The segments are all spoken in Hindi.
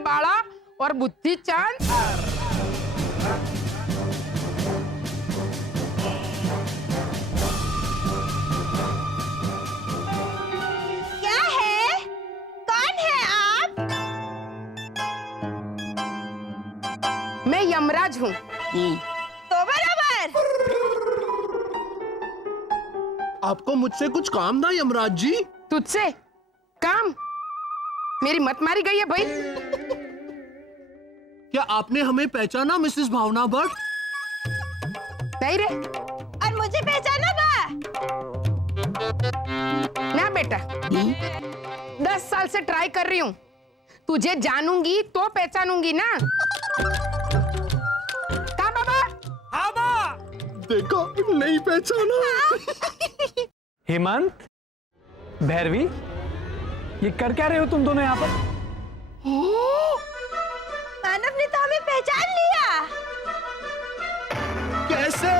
बाड़ा और बुद्धि चांद। क्या है? कौन है आप? मैं यमराज हूँ। तो बराबर। आपको मुझसे कुछ काम ना यमराज जी? तुझसे काम? मेरी मत मारी गई है भाई। क्या आपने हमें पहचाना मिसेस भावना भट्ट? नहीं रे। और मुझे पहचाना बा? ना बेटा, 10 साल से ट्राई कर रही हूँ। तुझे जानूंगी तो पहचानूंगी ना। कहाँ बाबा? हाँ बा। देखा, नहीं पहचाना। हेमंत, भैरवी, ये कर क्या रहे हो तुम दोनों यहाँ पर? मानव ने तो हमें पहचान लिया। कैसे?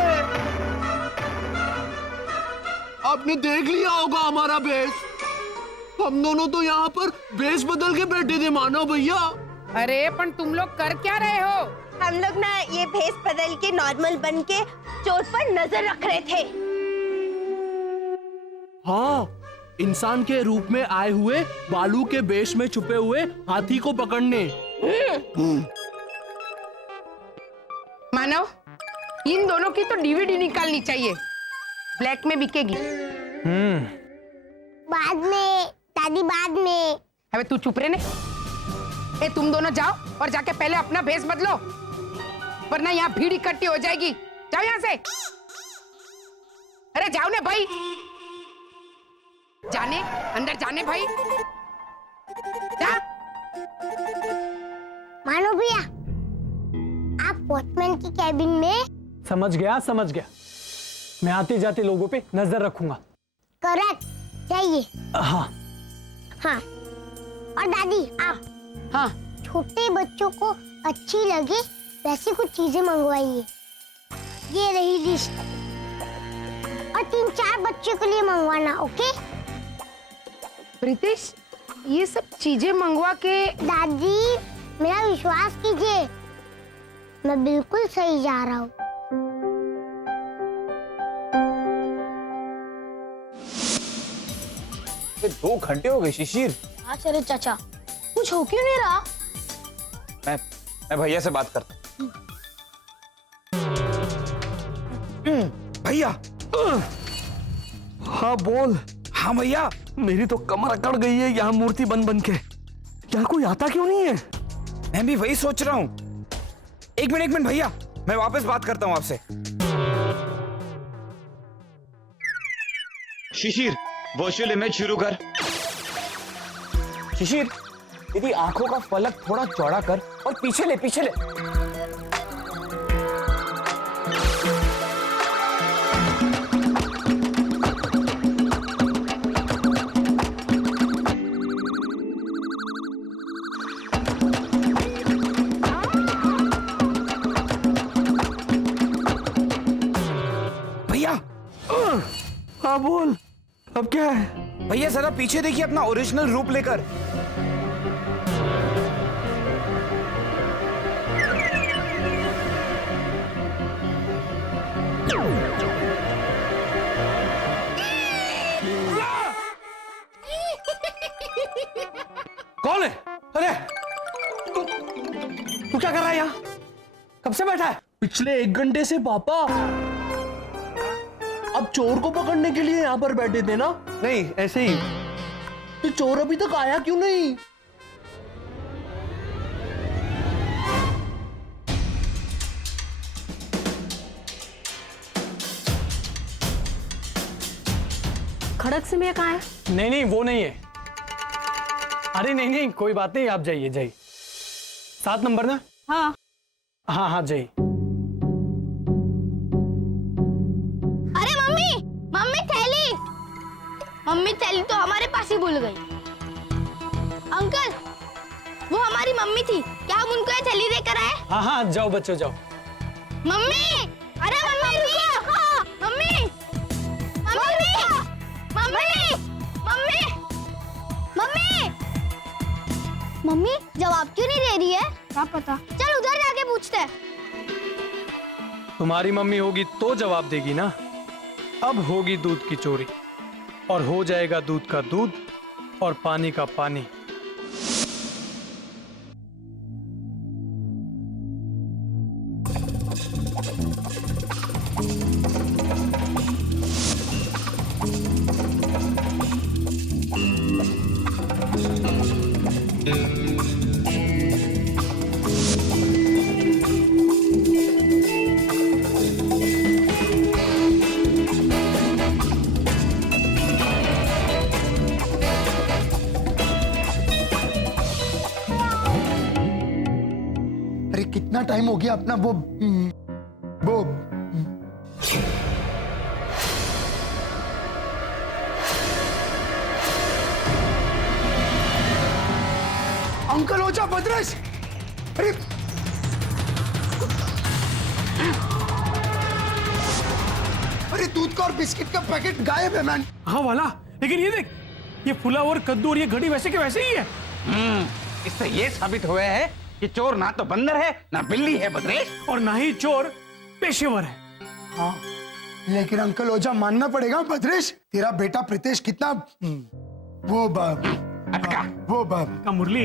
आपने देख लिया होगा हमारा भेष। हम दोनों तो यहाँ पर भेष बदल के बैठे थे मानव भैया। अरे पण तुम लोग कर क्या रहे हो? हम लोग ना ये भेष बदल के नॉर्मल बन के चोर पर नजर रख रहे थे। हाँ, इंसान के रूप में आए हुए बालू के भेष में छुपे हुए हाथी को पकड़ने। मानव, इन दोनों की तो डीवीडी निकालनी चाहिए, ब्लैक में बिकेगी। बाद में दादी, बाद में। अबे तू चुप रहे ने। ए तुम दोनों जाओ और जाके पहले अपना भेष बदलो, वरना यहाँ भीड़ इकट्ठी हो जाएगी। जाओ यहाँ से। अरे जाओ ने भाई, जाने, अंदर जाने भाई। जा। मानो भैया, आप वॉचमैन की कैबिन में। समझ गया, समझ गया। मैं आते जाते लोगों पे नजर रखूंगा। करेक्ट, जाइए। हाँ। हाँ, और दादी आप हाँ, छोटे बच्चों को अच्छी लगे वैसी कुछ चीजें मंगवाइए। ये रही लिस्ट, और 3-4 बच्चों के लिए मंगवाना, ओके? प्रीतिश, ये सब चीजें मंगवा के। दादी, मेरा विश्वास कीजिए, मैं बिल्कुल सही जा रहा हूँ। ये 2 घंटे हो गए शिशिर। हाँ चलो चाचा, कुछ हो क्यों नहीं रहा? मैं भैया से बात करता हूँ। भैया। हाँ बोल। हाँ भैया। मेरी तो कमर अकड़ गई है यहाँ मूर्ति बन बन के। यहाँ कोई आता क्यों नहीं है? मैं भी वही सोच रहा हूँ। एक मिनट भैया, मैं वापस बात करता हूँ आपसे। शिशिर, वर्चुअल इमेज शुरू कर। शिशिर, तेरी आंखों का फलक थोड़ा चौड़ा कर और पीछे ले, पीछे ले। भैया। हाँ बोल, अब क्या है? भैया जरा पीछे देखिए, अपना ओरिजिनल रूप लेकर। कौन है? अरे तू क्या कर रहा है यहाँ? कब से बैठा है? पिछले 1 घंटे से पापा। अब चोर को पकड़ने के लिए यहाँ पर बैठे थे ना? नहीं, ऐसे ही। तो चोर अभी तक आया क्यों नहीं? खड़क से मैं कहाँ है? नहीं, वो नहीं है। अरे नहीं, कोई बात नहीं, आप जाइए, जाइए। 7 नंबर ना? हाँ। हाँ, जाइए। अरे मम्मी, मम्मी थैली तो हमारे पास ही भूल गई। अंकल, वो हमारी मम्मी थी, क्या हम उनको ये थैली देकर आए? हाँ, जाओ बच्चों, जाओ। मम्मी, अरे मम्मी रुको, मम्मी, मम्मी, जवाब क्यों नहीं दे रही है? क्या पता, चल उधर जाके पूछते हैं। तुम्हारी मम्मी होगी तो जवाब देगी ना। अब होगी दूध की चोरी और हो जाएगा दूध का दूध और पानी का पानी। अरे कितना टाइम हो गया अपना वो अंकल हो जा भद्रेश। अरे अरे दूध का और बिस्किट का पैकेट गायब है मैन। हाँ वाला, लेकिन ये देख, ये फुला और कद्दू और ये घड़ी वैसे के वैसे ही है। इससे ये साबित हुआ है कि चोर ना तो बंदर है ना बिल्ली है भद्रेश, और ना ही चोर पेशेवर है। हाँ लेकिन अंकल ओझा मानना पड़ेगा भद्रेश, तेरा बेटा प्रीतेश कितना का मुरली,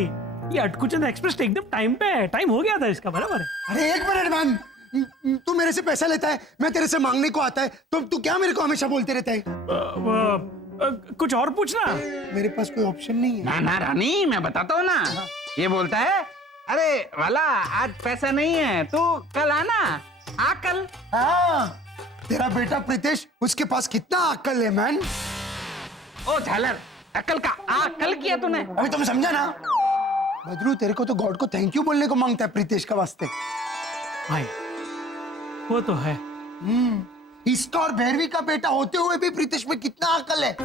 ये अटकुचन एक्सप्रेस एकदम टाइम पे है, टाइम हो गया था इसका, बराबर है। अरे एक मिनट मैन, तू मेरे से पैसा लेता है, मैं तेरे से मांगने को आता है, तो तू क्या मेरे को हमेशा बोलते रहता है? कुछ और पूछना। मेरे पास कोई ऑप्शन नहीं है। ना ना रानी, मैं बताता हूँ ना। ये बोलता है, अरे वाला आज पैसा नहीं है, तू कल आना, आ कल। हाँ तेरा बेटा प्रीतेश, उसके पास कितना अक्ल है मैन। ओ झालर, अकल का आ कल किया तूने। अभी तुम समझा ना बदरू, तेरे को तो गॉड को थैंक यू बोलने को मांगता है प्रीतेश का वास्ते। भाई वो तो है। इसका और भैरवी का बेटा होते हुए भी प्रीतेश में कितना अकल है।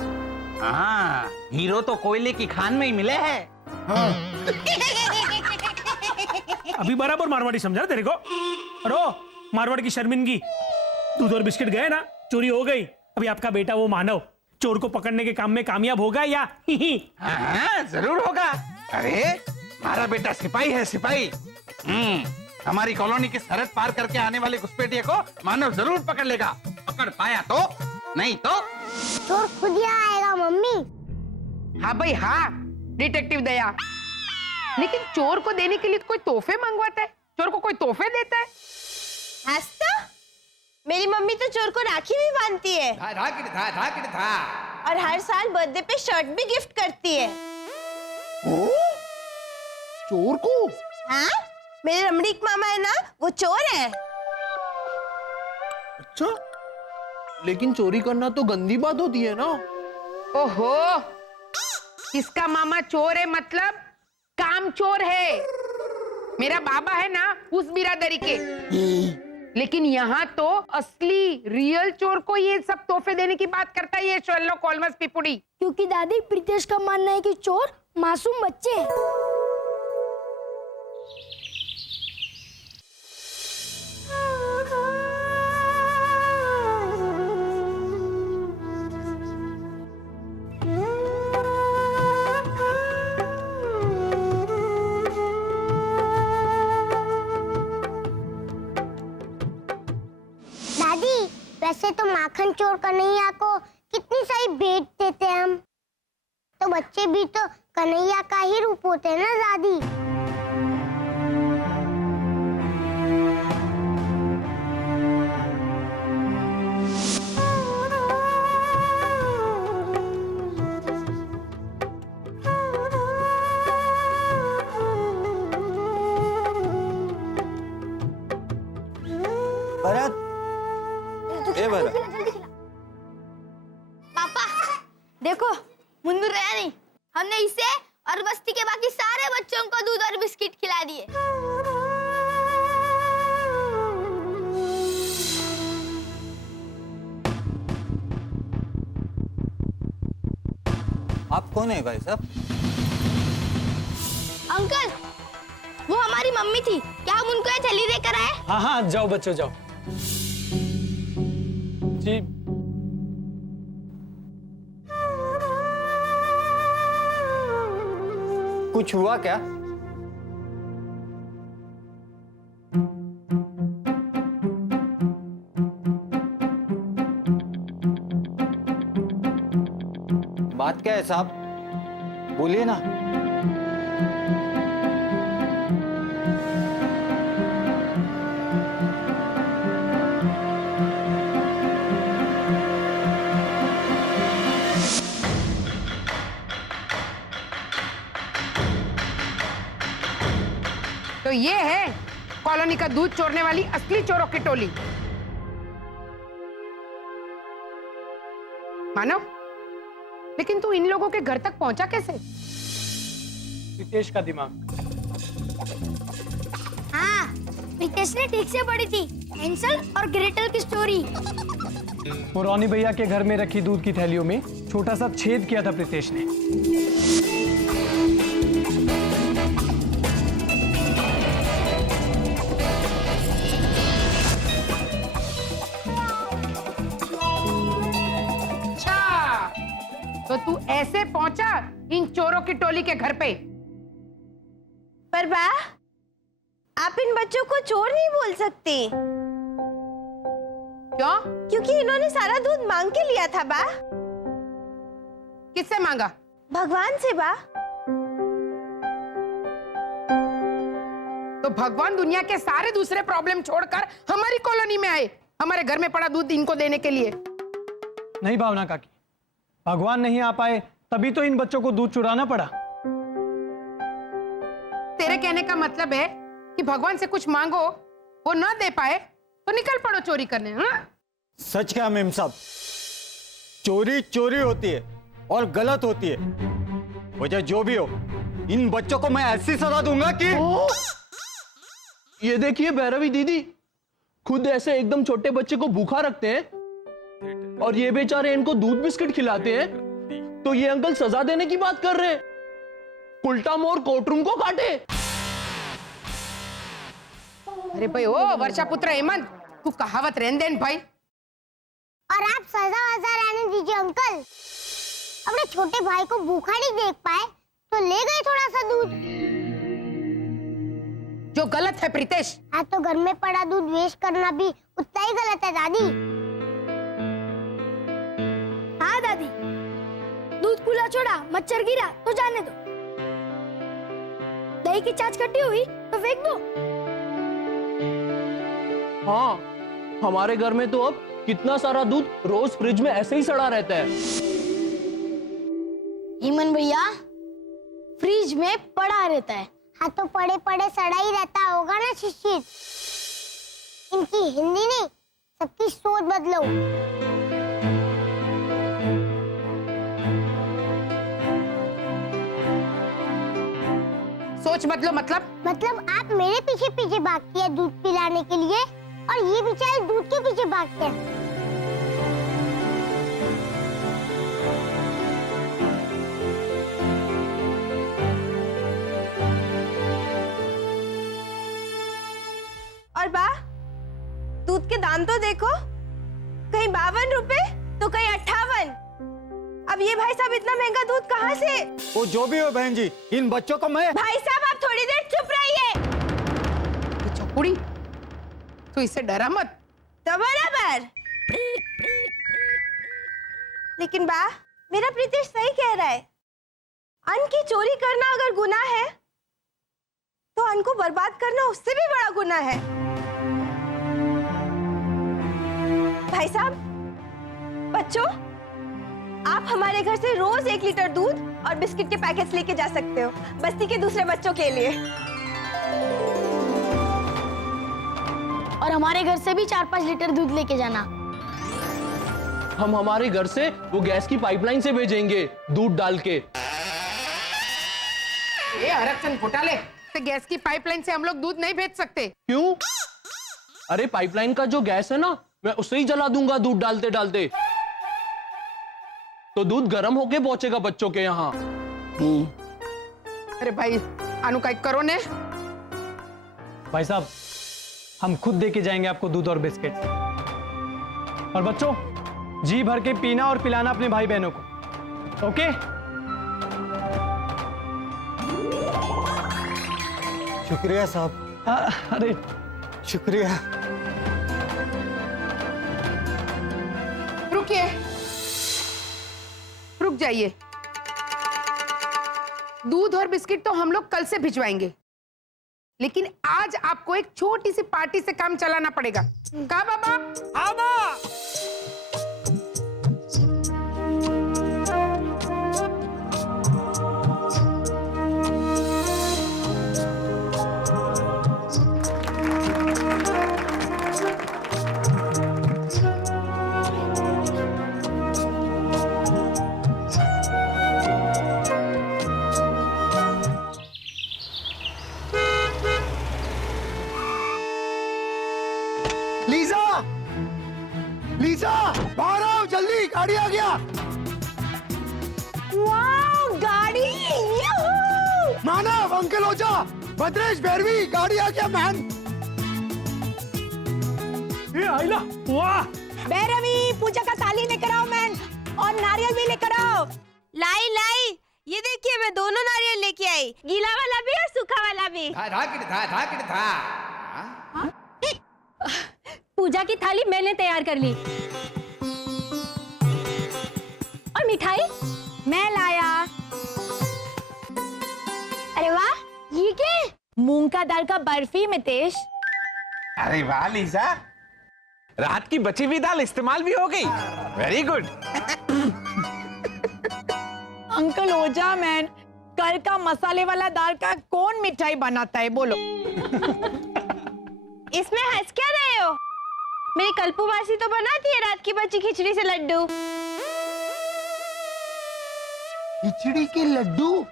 हाँ, हीरो तो कोयले की खान में ही मिले हैं। हाँ। अभी बराबर मारवाड़ी समझा तेरे को। अरे मारवाड़ की शर्मिंदगी, दूध और बिस्किट गए ना, चोरी हो गई। अभी आपका बेटा वो मानव चोर को पकड़ने के काम में कामयाब होगा या? हाँ, जरूर होगा। अरे हमारा बेटा सिपाही है, सिपाही। हमारी कॉलोनी की सरहद पार करके आने वाले घुसपैठिए को मानव जरूर पकड़ लेगा। पकड़ पाया तो, नहीं तो चोर खुद ही आएगा मम्मी। हाँ भाई हाँ डिटेक्टिव दया, लेकिन चोर को देने के लिए कोई तोहफे मंगवाता है? चोर को कोई तोहफे देता है? हंसता? मेरी मम्मी तो चोर को राखी भी बांधती है और हर साल बर्थडे पे शर्ट भी गिफ्ट करती है। ओ? चोर को? हाँ, मेरे रमणीक मामा है ना, वो चोर है। अच्छा, लेकिन चोरी करना तो गंदी बात होती है ना। ओहो, इसका मामा चोर है मतलब काम चोर है। मेरा बाबा है ना उस बिरादरी के, लेकिन यहाँ तो असली रियल चोर को ये सब तोहफे देने की बात करता है ये शर्लॉक होल्मस पिपुड़ी। क्योंकि दादी प्रीतेश का मानना है कि चोर मासूम बच्चे हैं। दादी वैसे तो माखन चोर कन्हैया को कितनी सारी भेंट देते हैं हम, तो बच्चे भी तो कन्हैया का ही रूप होते हैं ना दादी। भरत, ए भरत, पापा देखो मुंदू रहा नहीं, हमने इसे और बस्ती के बाकी सारे बच्चों को दूध और बिस्किट खिला दिए। आप कौन है भाई साहब? अंकल वो हमारी मम्मी थी, क्या हम उनको ये थैली देकर आए? हाँ हाँ जाओ बच्चों जाओ जी। कुछ हुआ क्या? बात क्या है साहब, बोलिए ना। तो ये है कॉलोनी का दूध चोरने वाली असली चोरों की टोली। मानव, लेकिन तू इन लोगों के घर तक पहुंचा कैसे? रितेश का दिमाग। हाँ, रितेश ने ठीक से पढ़ी थी हेंसल और ग्रेटल की स्टोरी। वो रोनी भैया के घर में रखी दूध की थैलियों में छोटा सा छेद किया था प्रीतेश ने। तो तू ऐसे पहुंचा इन चोरों की टोली के घर पे? पर बा, आप इन बच्चों को चोर नहीं बोल सकते। क्यों? क्योंकि इन्होंने सारा दूध मांग के लिया था बा। किससे मांगा? भगवान से बा। तो भगवान दुनिया के सारे दूसरे प्रॉब्लम छोड़कर हमारी कॉलोनी में आए, हमारे घर में पड़ा दूध इनको देने के लिए। नहीं भावना काकी, भगवान नहीं आ पाए तभी तो इन बच्चों को दूध चुराना पड़ा। तेरे कहने का मतलब है कि भगवान से कुछ मांगो, वो ना दे पाए तो निकल पड़ो चोरी करने। हाँ? सच क्या मेम साहब, चोरी चोरी होती है और गलत होती है। वजह जो भी हो, इन बच्चों को मैं ऐसी सजा दूंगा कि ये देखिए भैरवी दीदी, खुद ऐसे एकदम छोटे बच्चे को भूखा रखते हैं और ये बेचारे इनको दूध बिस्किट खिलाते हैं, तो ये अंकल सजा देने की बात कर रहे हैं। उल्टा मोर कोर्टरूम को काटे। अरे भाई ओ वर्षा पुत्र हेमंत, तू कहावत रहने दे भाई। और आप सजा वजा रहने दीजिए अंकल। अपने छोटे भाई को भूखा नहीं देख पाए तो ले गए थोड़ा सा दूध। जो गलत है प्रीतेश। हाँ, तो घर में पड़ा दूध वेस्ट करना भी उतना ही गलत है दादी। हाँ दादी, दूध खुला छोड़ा, मच्छर गिरा तो जाने दो। दही की छाछ खट्टी हुई तो फेंक दो। हाँ, हमारे घर में तो अब कितना सारा दूध रोज फ्रिज में ऐसे ही सड़ा रहता है। हेमंत भैया, फ्रिज में पड़ा रहता है। हाँ, तो पड़े पड़े सड़ा ही रहता होगा ना शिशिर। इनकी हिंदी नहीं, सबकी सोच बदलो। सोच बदलो मतलब आप मेरे पीछे पीछे भागती है दूध पिलाने के लिए और ये बेचारे दूध के पीछे भागते हैं। और बा, दूध के दाम तो देखो, कहीं 52 रुपए तो कहीं 58। अब ये भाई साहब इतना महंगा दूध कहाँ से? वो जो भी हो बहन जी, इन बच्चों को मैं। भाई साहब आप थोड़ी देर चुप रहिए। चौकुड़ी, तू इससे डरा मत। तो बराबर। लेकिन बा, मेरा प्रीतेश सही कह रहा है। अन्न की चोरी करना अगर गुनाह है, तो अन्न को बर्बाद करना उससे भी बड़ा गुनाह है। भाई साहब, बच्चों, आप हमारे घर से रोज 1 लीटर दूध और बिस्किट के पैकेट्स लेके जा सकते हो, बस्ती के दूसरे बच्चों के लिए। और हमारे घर से भी 4-5 लीटर दूध लेके जाना। हम हमारे घर से वो गैस की पाइपलाइन से भेजेंगे दूध डाल के। ये हरकचंद घोटाले से गैस की पाइपलाइन से हम लोग दूध नहीं भेज सकते। क्यों? अरे पाइपलाइन का जो गैस है ना, मैं उसे ही जला दूंगा दूध डालते डालते, तो दूध गर्म होके पहुंचेगा बच्चों के यहाँ। अरे भाई अनु का करो ने। भाई साहब, हम खुद दे के जाएंगे आपको दूध और बिस्किट। और बच्चों, जी भर के पीना और पिलाना अपने भाई बहनों को, ओके? शुक्रिया साहब। अरे शुक्रिया। रुकिए, रुक जाइए। दूध और बिस्किट तो हम लोग कल से भिजवाएंगे, लेकिन आज आपको एक छोटी सी पार्टी से काम चलाना पड़ेगा। का बाबा? हाँ माँ। लीजा, लीजा, बाहर आओ जल्दी, गाड़ी आ गया। वाओ, गाड़ी! यूहू! मानव, अंकल ओझा, भद्रेश, भैरवी, गाड़ी आ गया मैन। ये आइला, वाह। भैरवी, पूजा का थाली लेकर आओ मैन, और नारियल भी लेकर आओ। लाई लाई, ये देखिए मैं दोनों नारियल लेके आई, गीला वाला भी और सूखा वाला भी। पूजा की थाली मैंने तैयार कर ली, और मिठाई मैं लाया। अरे वाह, ये क्या है? मूंग का दाल का बर्फी मितेश। अरे वाह लीजा, रात की बची हुई दाल इस्तेमाल भी हो गई। Very good. अंकल ओझा मैन, कल का मसाले वाला दाल का कौन मिठाई बनाता है बोलो? इसमें हंस क्या रहे हो? मेरी कल्पू मासी तो बनाती है रात की बची खिचड़ी से लड्डू। खिचड़ी के लड्डू?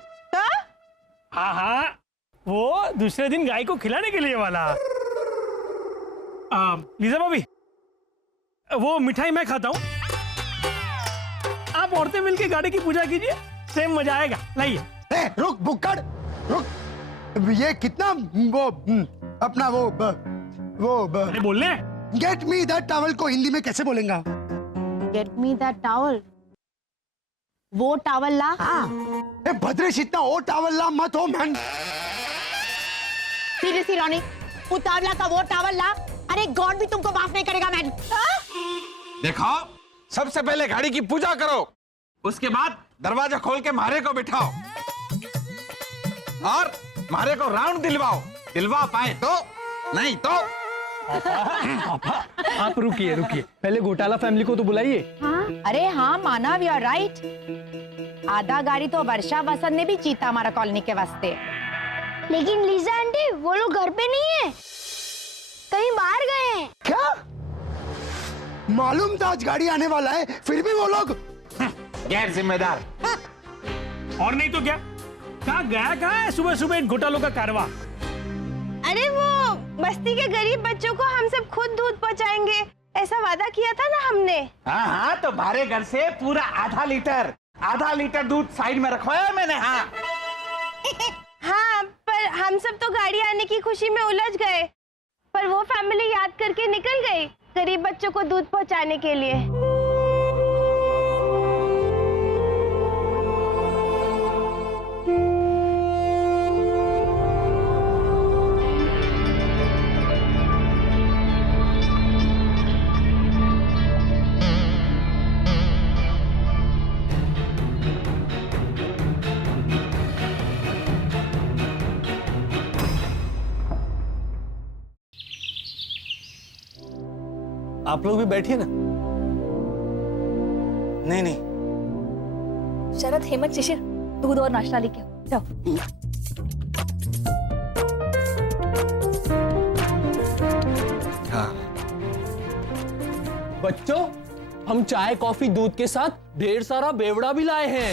हाँ हाँ, वो दूसरे दिन गाय को खिलाने के लिए वाला। लीजा भाभी, वो मिठाई मैं खाता हूँ, आप औरतें मिलके गाड़ी की पूजा कीजिए, सेम मजा आएगा। लाइए। रुक बुक्कड़, रुक। ये कितना वो अपना वो अरे बोलने हैं। गेट मी दैट टॉवल को हिंदी में कैसे बोलेगा? Get me that towel. वो टॉवल ला। भद्रेश, इतना ओ टॉवल ला मत हो मैन। सीरियसली रॉनी, उतावला का वो टॉवल ला। अरे गॉड भी तुमको माफ नहीं करेगा मैन। देखो, सबसे पहले गाड़ी की पूजा करो, उसके बाद दरवाजा खोल के मारे को बिठाओ और मारे को राउंड दिलवा पाए तो, नहीं तो। आप रुकिए रुकिए, पहले घोटाला फैमिली को तो बुलाइए। अरे हाँ मानव, यू आर राइट। आधा गाड़ी तो वर्षा वसंत ने भी जीता हमारा कॉलोनी के वास्ते। लेकिन लीजा आंटी वो लोग घर पे नहीं है, कहीं बाहर गए हैं। क्या? मालूम था आज गाड़ी आने वाला है, फिर भी वो लोग गैर जिम्मेदार। और नहीं तो क्या, कहाँ गया कहाँ है सुबह सुबह इन घोटालों का कारवा। अरे वो बस्ती के गरीब बच्चों को हम सब खुद दूध पहुंचाएंगे, ऐसा वादा किया था ना हमने। हाँ हाँ, तो हमारे घर से पूरा आधा लीटर दूध साइड में रखवाया मैंने। हाँ हाँ, पर हम सब तो गाड़ी आने की खुशी में उलझ गए, पर वो फैमिली याद करके निकल गई गरीब बच्चों को दूध पहुंचाने के लिए। आप लोग भी बैठिए ना। नहीं, शरद, हेमंत, शिशिर, दूध और नाश्ता लेके आओ, जाओ। हाँ। बच्चों, हम चाय कॉफी दूध के साथ ढेर सारा बेवड़ा भी लाए हैं।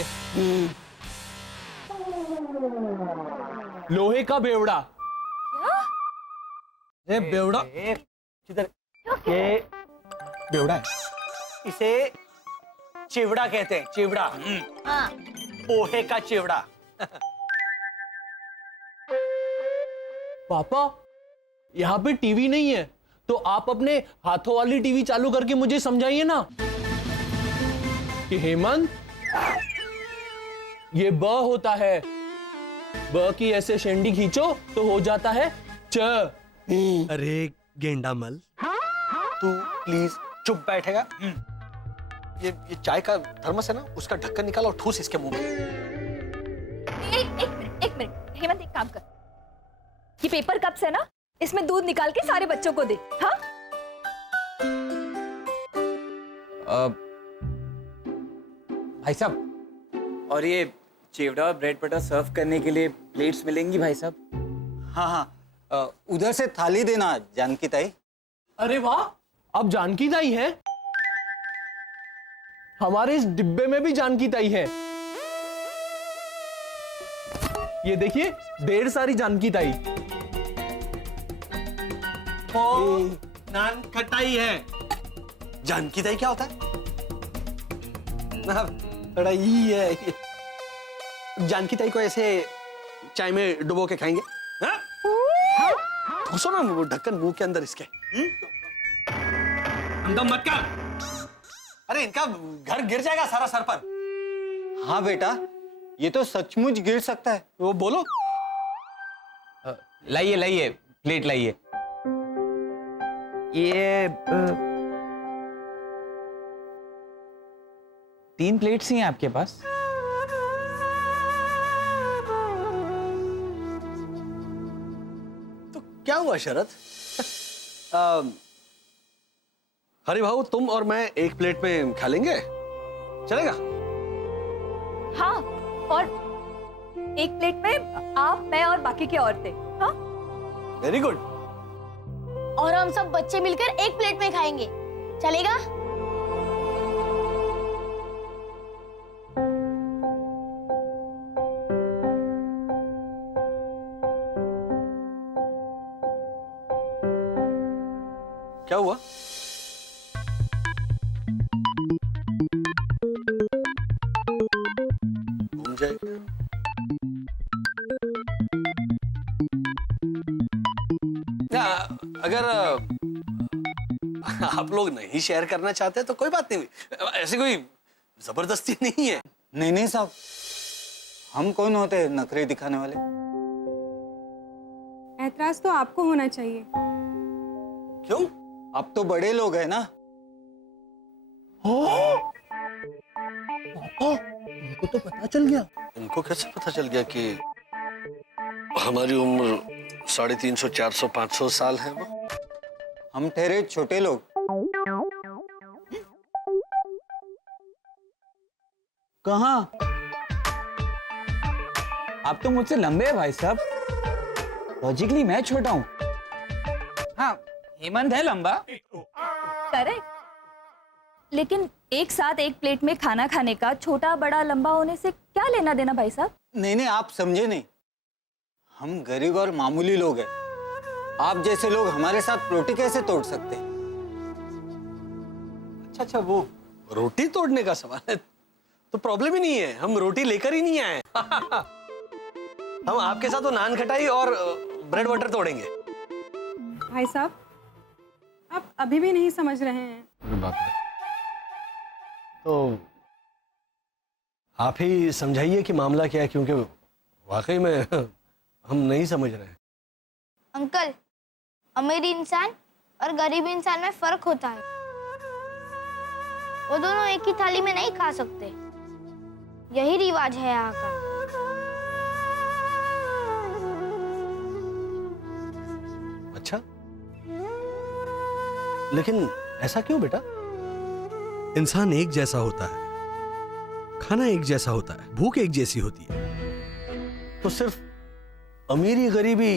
लोहे का बेवड़ा। ये बेवड़ा किधर? ये बेवड़ा है, इसे चिवड़ा कहते हैं, चिवड़ा। पोहे का चिवड़ा। पापा, यहाँ पे टीवी नहीं है, तो आप अपने हाथों वाली टीवी चालू करके मुझे समझाइए ना कि हेमंत, ये ब होता है, ब की ऐसे शेंडी खींचो तो हो जाता है च। अरे गेंडामल, तू प्लीज चुप बैठेगा? ये चाय का थर्मस है ना, उसका ढक्कन निकाल और ठूस इसके मुंह में। एक हेमंत एक काम कर, ये पेपर कप्स है ना, इसमें दूध निकाल के सारे बच्चों को दे। हाँ भाई साहब, और ये चिवड़ा और ब्रेड बटर सर्व करने के लिए प्लेट्स मिलेंगी भाई साहब? हाँ हाँ, उधर से थाली देना जानकी ताई। अरे वाह, अब जानकी ताई है। हमारे इस डिब्बे में भी जानकी ताई है। ये देखिए, ढेर सारी जानकी ताई। नान खटाई है। जानकी ताई क्या होता है? खटाई है। जानकी ताई को ऐसे चाय में डुबो के खाएंगे। हाँ? घुसो ना वो ढक्कन मुंह के अंदर इसके। अंदर मत कर। अरे इनका घर गिर जाएगा सारा सर पर। हाँ बेटा, ये तो सचमुच गिर सकता है। वो बोलो। लाइए लाइए, प्लेट लाइए। ये 3 प्लेट्स ही हैं आपके पास? तो क्या हुआ शरद? हरि भाऊ, तुम और मैं एक प्लेट में खा लेंगे, चलेगा? हाँ, और एक प्लेट में आप, मैं और बाकी की औरतें। हाँ वेरी गुड। और हम सब बच्चे मिलकर एक प्लेट में खाएंगे, चलेगा? क्या हुआ? घूम जाएगा। अगर आप लोग नहीं शेयर करना चाहते तो कोई बात नहीं, ऐसी कोई जबरदस्ती नहीं है। नहीं नहीं साहब, हम कौन होते हैं नखरे दिखाने वाले? ऐतराज तो आपको होना चाहिए। क्यों? आप तो बड़े लोग हैं ना। इनको तो पता चल गया। इनको कैसे पता चल गया कि हमारी उम्र 350, 400, 500 साल है? वो हम ठहरे छोटे लोग। कहाँ? आप तो मुझसे लंबे हैं भाई साहब। लॉजिकली मैं छोटा हूँ। हाँ, हेमंत है लंबा। करेक्ट, लेकिन एक साथ एक प्लेट में खाना खाने का छोटा बड़ा लंबा होने से क्या लेना देना भाई साहब? नहीं नहीं, आप समझे नहीं। हम गरीब और मामूली लोग हैं। आप जैसे लोग हमारे साथ रोटी कैसे तोड़ सकते हैं? अच्छा, वो रोटी तोड़ने का सवाल है तो प्रॉब्लम ही नहीं है। हम रोटी लेकर ही नहीं आए। हम आपके साथ वो नान खटाई और ब्रेड बटर तोड़ेंगे। भाई साहब, आप अभी भी नहीं समझ रहे हैं। तो आप ही समझाइए कि मामला क्या है, क्योंकि वाकई में हम नहीं समझ रहे हैं। अंकल, अमीर इंसान और गरीब इंसान में फर्क होता है। वो दोनों एक ही थाली में नहीं खा सकते, यही रिवाज है यहाँ का। अच्छा, लेकिन ऐसा क्यों बेटा? इंसान एक जैसा होता है, खाना एक जैसा होता है, भूख एक जैसी होती है। तो सिर्फ अमीरी गरीबी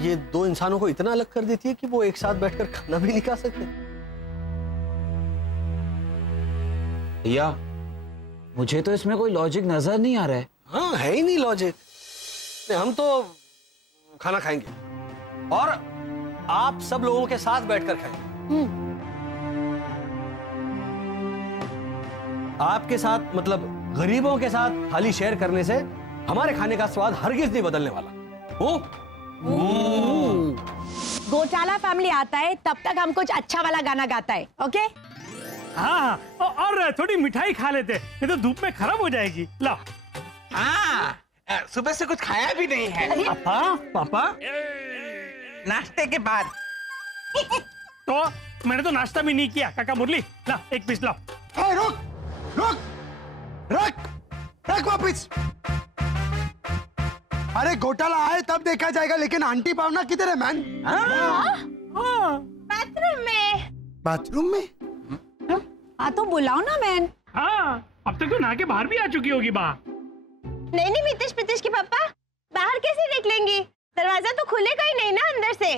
ये दो इंसानों को इतना अलग कर देती है कि वो एक साथ बैठकर खाना भी नहीं खा सकते। भैया, मुझे तो इसमें कोई लॉजिक नजर नहीं आ रहा है। हाँ, है ही नहीं लॉजिक। हम तो खाना खाएंगे और आप सब लोगों के साथ बैठकर खाएंगे। आपके साथ मतलब गरीबों के साथ थाली शेयर करने से हमारे खाने का स्वाद हरगिज नहीं बदलने वाला। गोचाला फैमिली आता है तब तक हम कुछ अच्छा वाला गाना गाता है, ओके? हाँ, और थोड़ी मिठाई खा लेते, नहीं तो धूप में खराब हो जाएगी। ला। हाँ, सुबह से कुछ खाया भी नहीं है। पापा नाश्ते के बाद। तो मैंने तो नाश्ता भी नहीं किया। काका मुरली, ला एक पीस लाओ। रुक रुक रुक रुक वापिस। अरे घोटाला आए तब देखा जाएगा, लेकिन आंटी भावना किधर है मैन? बाथरूम में। बाथरूम में? हाँ तो बुलाओ ना मैन। हाँ, अब तक तो नहा के बाहर भी आ चुकी होगी बा। नहीं मितेश के पापा, बाहर कैसे निकलेंगी? दरवाजा तो खुलेगा ही नहीं ना अंदर से।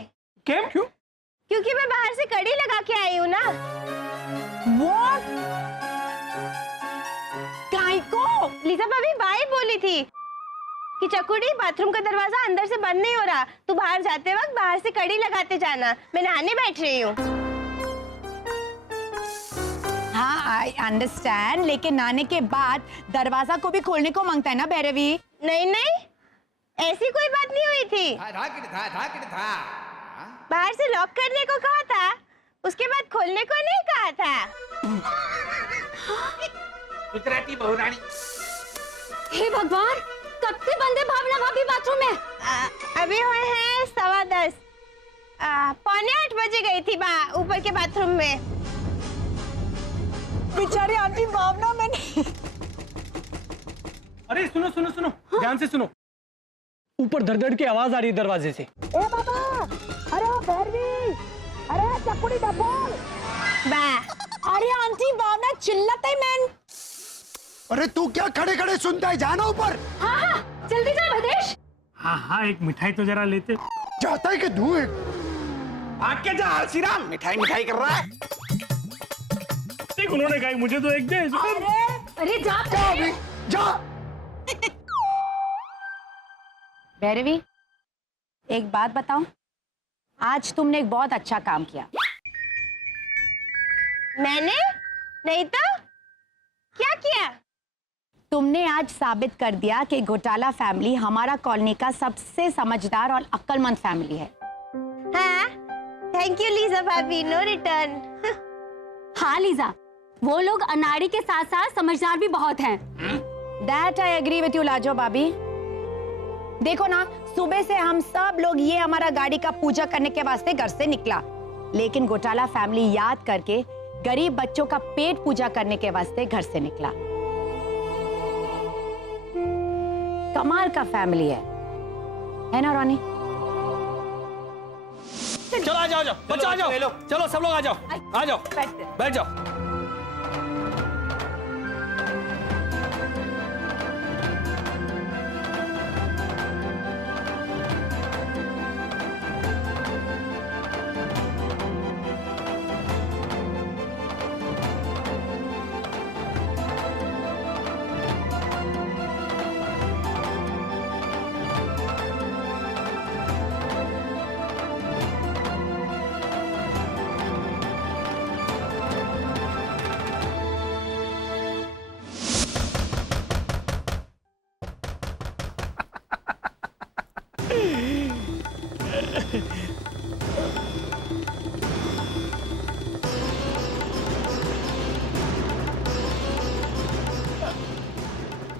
क्यों? क्योंकि मैं बाहर से कड़ी लगा के आई हूँ ना। What? काय को? लीजा भाभी बाई बोली थी कि चकुड़ी बाथरूम का दरवाजा अंदर से बंद नहीं हो रहा, तू बाहर जाते वक्त बाहर से कड़ी लगाते जाना, मैं नहाने बैठ रही हूँ। हाँ आई अंडरस्टैंड, लेकिन नहाने के बाद दरवाजा को भी खोलने को मांगता है ना भैरवी। नहीं ऐसी कोई बात नहीं हुई थी। बाहर से लॉक करने को कहा था, उसके बाद खोलने को नहीं कहा था। गुजराती बहुरानी। हे भगवान, कब से बंद है भावना भाभी बाथरूम में? अभी हुए हैं 10:15। 7:45 बजे गई थी ऊपर के बाथरूम में। बेचारी आंटी भावना मैंने। अरे सुनो, ध्यान से सुनो। ऊपर धड़ की आवाज आ रही है दरवाजे से। ए बाबा, अरे ओ भैरवी, अरे चकुड़ी डबल। अरे आंटी भावना चिल्लाता है मैन। अरे तू क्या खड़े खड़े सुनता है, जाना ऊपर। हाँ, जल्दी जा भदेश। हाँ, एक मिठाई तो जरा लेते। जाता है कि धू है? आके जा हलसीराम, मिठाई कर रहा है। देख उन्होंने कहा मुझे तो एक दे। अरे जा अभी जा। भैरवी, एक बात बताऊं, आज तुमने एक बहुत अच्छा काम किया। मैंने? नहीं तो क्या किया? तुमने आज साबित कर दिया कि घोटाला फैमिली हमारा कॉलोनी का सबसे समझदार और अक्लमंद फैमिली है। हाँ, थैंक यू लीजा भाभी, नो रिटर्न। हाँ लीजा, वो लोग अनाड़ी के साथ साथ समझदार भी बहुत हैं। That I agree with you Lajo भाभी। देखो ना, सुबह से हम सब लोग ये हमारा गाड़ी का पूजा करने के वास्ते घर से निकला, लेकिन घोटाला फैमिली याद करके गरीब बच्चों का पेट पूजा करने के वास्ते घर से निकला। कमाल का फैमिली है ना रोनी? चलो आ जाओ, बच्चों आ जाओ, चलो सब लोग आ जाओ, बैठ जाओ।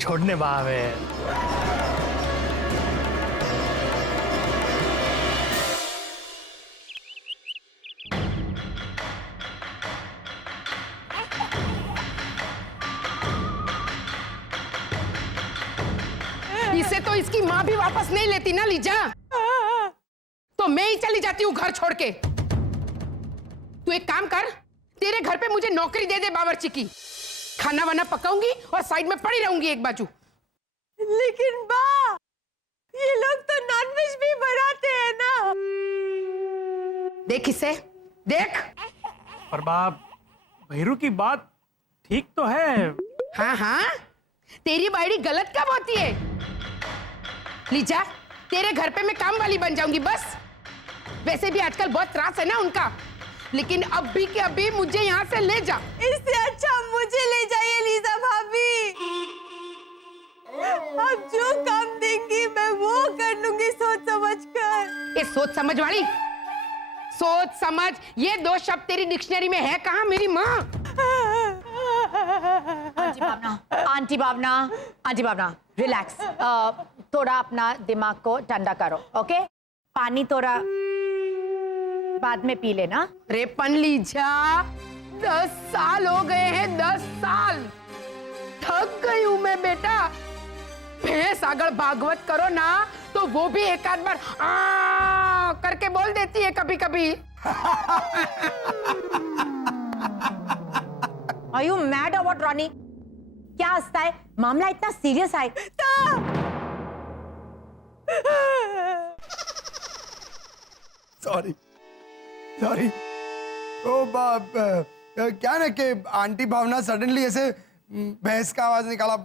छोड़ने बावे। इसे तो इसकी माँ भी वापस नहीं लेती ना लीजा, तो मैं ही चली जाती हूँ घर छोड़ के। तू एक काम कर, तेरे घर पे मुझे नौकरी दे दे बावर्ची की, खाना वाना पकाऊंगी और साइड में पड़ी रहूंगी एक बाजू। लेकिन बा, ये लोग तो नॉनवेज भी बनाते हैं ना। देख इसे, देख। पर बाप, भैरू की बात ठीक तो है। हाँ, तेरी बाड़ी गलत कब होती है? लीजा, तेरे घर पे मैं काम वाली बन जाऊंगी बस। वैसे भी आजकल बहुत त्रास है ना उनका, लेकिन अभी के अभी मुझे यहाँ से ले जा। इससे अच्छा मुझे ले जाइए लीजा भाभी। आप जो काम देंगी मैं वो कर लूंगी सोच समझ कर। ये सोच समझ वाली, सोच समझ ये दो शब्द तेरी डिक्शनरी में है कहाँ मेरी माँ? आंटी भावना रिलैक्स, थोड़ा अपना दिमाग को ठंडा करो, ओके? पानी थोड़ा बाद में पी लेना। रे पन लीजा, 10 साल हो गए हैं, 10 साल। थक गई हूं मैं बेटा, भैंस अगर भागवत करो ना तो वो भी एक आध बार आ करके बोल देती है कभी कभी। Are you mad or what, Ronnie? क्या हंसता है? मामला इतना सीरियस है। Sorry sorry. ओ बाप, क्या ना कि आंटी भावना सडनली ऐसे भैंस का आवाज निकाला,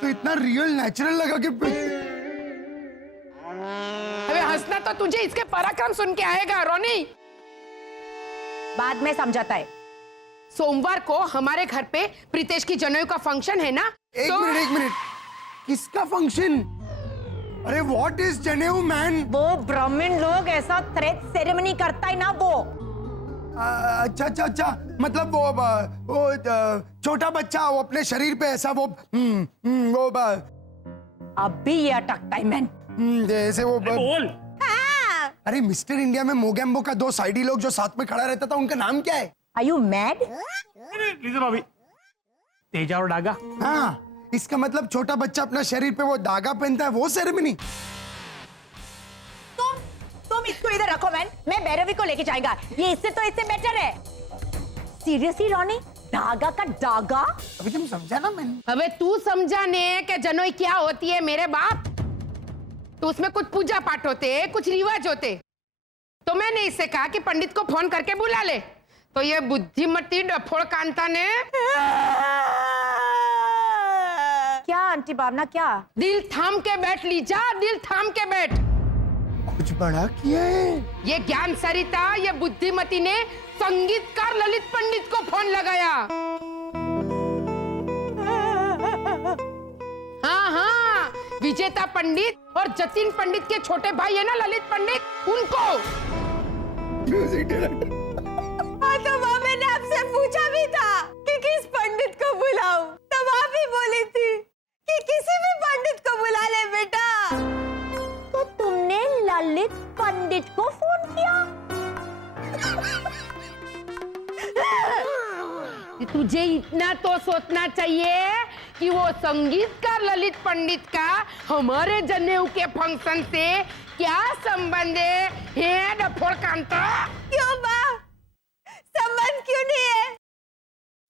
तो इतना रियल नेचुरल लगा कि अबे हंसना तो तुझे इसके पराक्रम सुन के आएगा रोनी। बाद में समझाता है। सोमवार को हमारे घर पे प्रीतेश की जनेऊ का फंक्शन है ना। एक मिनट, किसका फंक्शन? अरे व्हाट इज जनेऊ मैन? वो ब्राह्मण लोग ऐसा थ्रेड सेरेमनी करता है ना वो। अच्छा, मतलब वो छोटा बच्चा वो अपने शरीर पे ऐसा वो अब भी ये अटकता है मैन। जैसे वो बोल। अरे मिस्टर इंडिया में मोगेम्बो का 2 साइडी लोग जो साथ में खड़ा रहता था, उनका नाम क्या है? Are you mad? लीजा भाभी, तेजा और डागा। हाँ, इसका मतलब छोटा बच्चा अपना शरीर पे वो धागा पहनता है, वो सेरेमनी। तुम इसको इधर रखो मैन, मैं भैरवी को लेके जाएगा। ये इससे तो इससे बेटर है। सीरियसली रॉनी, धागा का धागा? अभी तुम समझा ना मैंने। अबे तू समझा ने कि जनेऊ क्या होती है मेरे बाप? तो उसमें कुछ पूजा पाठ होते, कुछ रिवाज होते। तो मैंने इससे कहा कि पंडित को फोन करके बुला ले। तो ये बुद्धिमती डफोड़ कांता ने क्या आंटी भावना क्या? दिल थाम के बैठ लीजा, दिल थाम के बैठ। कुछ बड़ा किया है। ये ज्ञान सरिता, ये बुद्धिमती ने संगीतकार ललित पंडित को फोन लगाया। हाँ, विजेता पंडित और जतिन पंडित के छोटे भाई है ना ललित पंडित, उनको। Music director. हाँ, तो वहाँ मैंने आपसे पूछा भी था कि किस पंडित को बुलाऊं, तब आप ही बोली थी कि किसी भी पंडित को बुला ले बेटा। तो तुमने ललित पंडित को फोन किया? तुझे इतना तो सोचना चाहिए कि वो संगीतकार ललित पंडित का हमारे जनेऊ के फंक्शन से क्या संबंध है डफोड़ कांता? क्यों बा? संबंध क्यों नहीं है?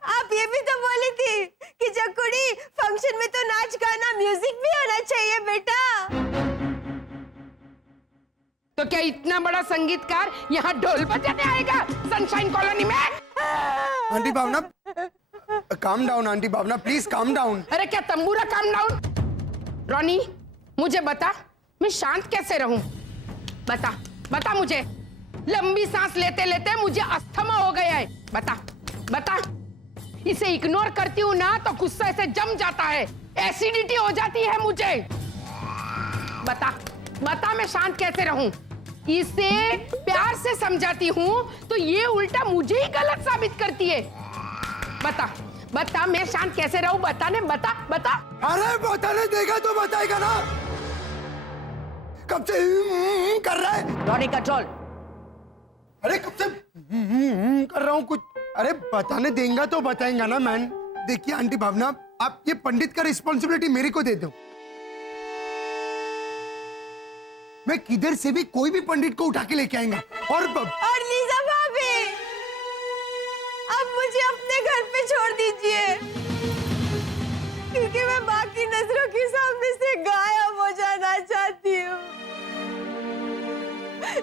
आप ये भी तो बोली थी कि जकुड़ी फंक्शन में तो नाच गाना म्यूजिक भी होना चाहिए बेटा। तो क्या इतना बड़ा संगीतकार यहाँ ढोल बजाने आएगा सनशाइन कॉलोनी में? Aunty Bhavna, calm down. Aunty Bhavna please calm down. अरे क्या तंबूरा काम डाउन? रॉनी मुझे बता, मैं शांत कैसे रहूं? बता मुझे। लंबी सांस लेते लेते मुझे अस्थमा हो गया है। बता। इसे इग्नोर करती हूँ ना तो गुस्सा ऐसे जम जाता है, एसिडिटी हो जाती है मुझे। बता मैं शांत कैसे रहूं? इसे प्यार से समझाती हूँ तो ये उल्टा मुझे ही गलत साबित करती है। बता मैं शांत कैसे रहूं? बता। अरे बताने देगा तो बताएगा ना, कब से कर रहा है? Ronnie control. अरे कब से कर रहा हूँ कुछ। अरे बताने देगा तो बताएगा ना मैन। देखिए आंटी भावना, आप ये पंडित का रिस्पॉन्सिबिलिटी मेरे को दे दो। मैं किधर से भी कोई भी पंडित को उठा के लेके आएगा। और लीजा भाभी, अब मुझे अपने घर पे छोड़ दीजिए, क्योंकि मैं बाकी नजरों के सामने से गायब हो जाना चाहती हूँ,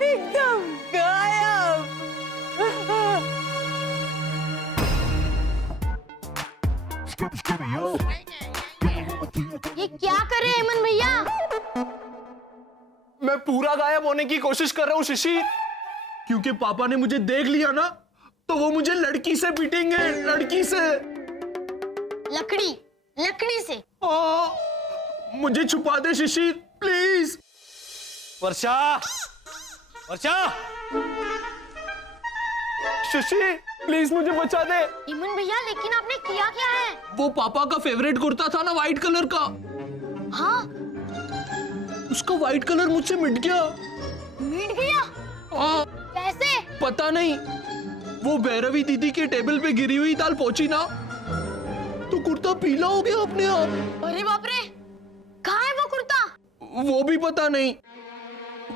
एकदम गायब। ये क्या कर रहे हैं हेमंत भैया? मैं पूरा गायब होने की कोशिश कर रहा हूँ शिशी, क्योंकि पापा ने मुझे देख लिया ना तो वो मुझे लड़की से पीटेंगे, लड़की से। लकड़ी से? मुझे छुपा दे शिशी प्लीज। वर्षा शिशी प्लीज मुझे बचा दे। हेमंत भैया, लेकिन आपने किया क्या है? वो पापा का फेवरेट कुर्ता था ना व्हाइट कलर का, हाँ, उसका व्हाइट कलर मुझसे मिट गया। मिट गया? हाँ, कैसे? पता नहीं, वो भैरवी दीदी के टेबल पे गिरी हुई दाल पहुंची ना तो कुर्ता पीला हो गया अपने आप। अरे बाप रे, वो भी पता नहीं।